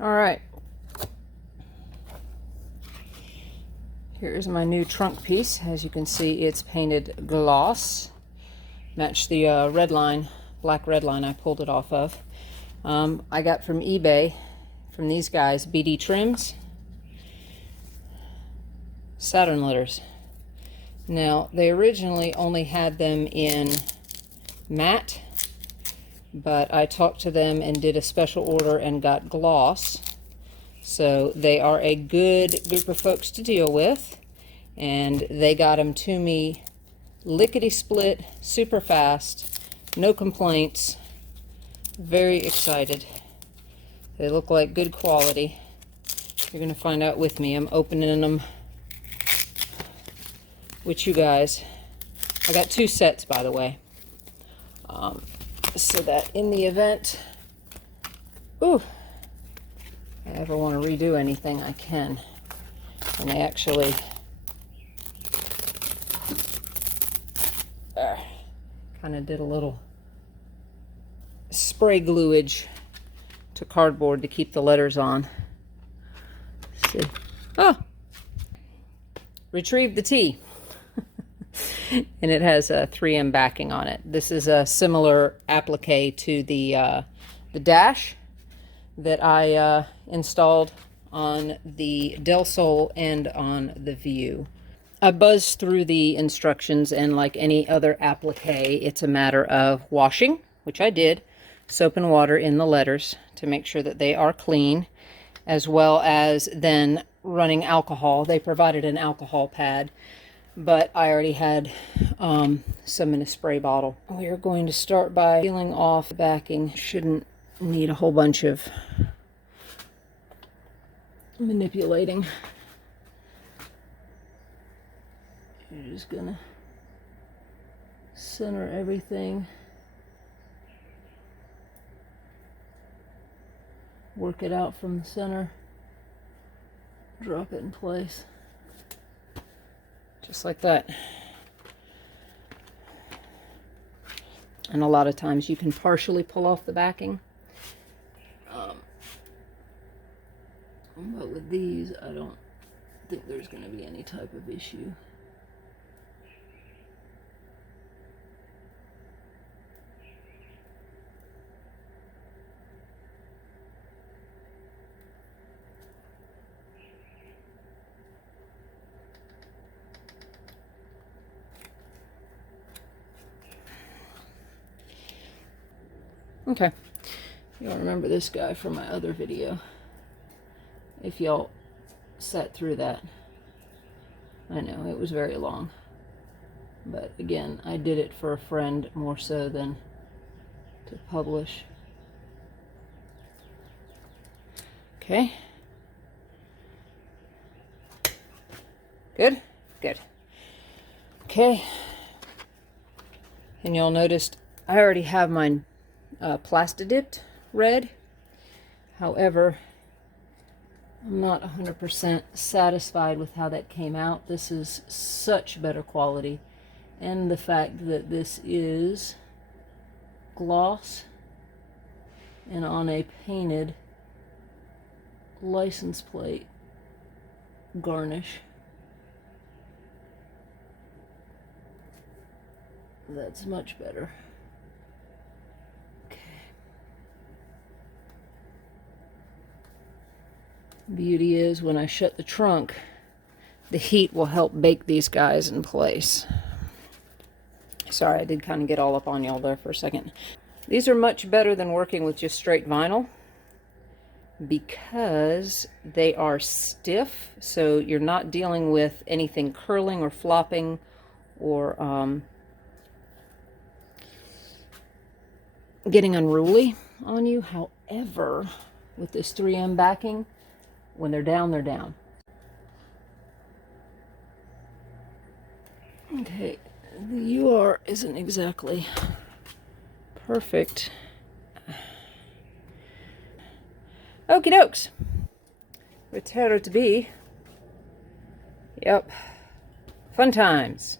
All right. Here's my new Trunck piece. As you can see, it's painted gloss. Match the red line, black red line I pulled it off of. I got from eBay, from these guys, BDTrims, Saturn letters. Now, they originally only had them in matte, but I talked to them and did a special order and got gloss. So they are a good group of folks to deal with, and they got them to me lickety-split, super fast, no complaints. Very excited. They look like good quality. You're going to find out with me. I'm opening them with you guys. I got 2 sets, by the way, so that in the event I ever want to redo anything, I can. And they actually kind of did a little spray gluage to cardboard to keep the letters on. Let's see. Oh! Retrieved the T. And it has a 3M backing on it. This is a similar applique to the dash that I installed on the Del Sol and on the View. I buzzed through the instructions, and like any other applique, it's a matter of washing, which I did, soap and water in the letters to make sure that they are clean, as well as then running alcohol. They provided an alcohol pad, but I already had some in a spray bottle. We are going to start by peeling off the backing. Shouldn't need a whole bunch of manipulating. You're just gonna center everything, work it out from the center, drop it in place, just like that. And a lot of times you can partially pull off the backing. But with these, I don't think there's going to be any type of issue. Okay, you'll remember this guy from my other video, if y'all sat through that. I know, it was very long. But again, I did it for a friend more so than to publish. Okay. Good? Good. Okay. And y'all noticed I already have mine Plastadipped red. However, I'm not 100% satisfied with how that came out. This is such better quality, and the fact that this is gloss and on a painted license plate garnish. That's much better. Beauty is when I shut the trunk, the heat will help bake these guys in place. Sorry, I did kind of get all up on y'all there for a second. These are much better than working with just straight vinyl because they are stiff, so you're not dealing with anything curling or flopping or getting unruly on you. However, with this 3M backing, when they're down, they're down. Okay, the UR isn't exactly perfect. Okie dokes. Return to be. Yep. Fun times.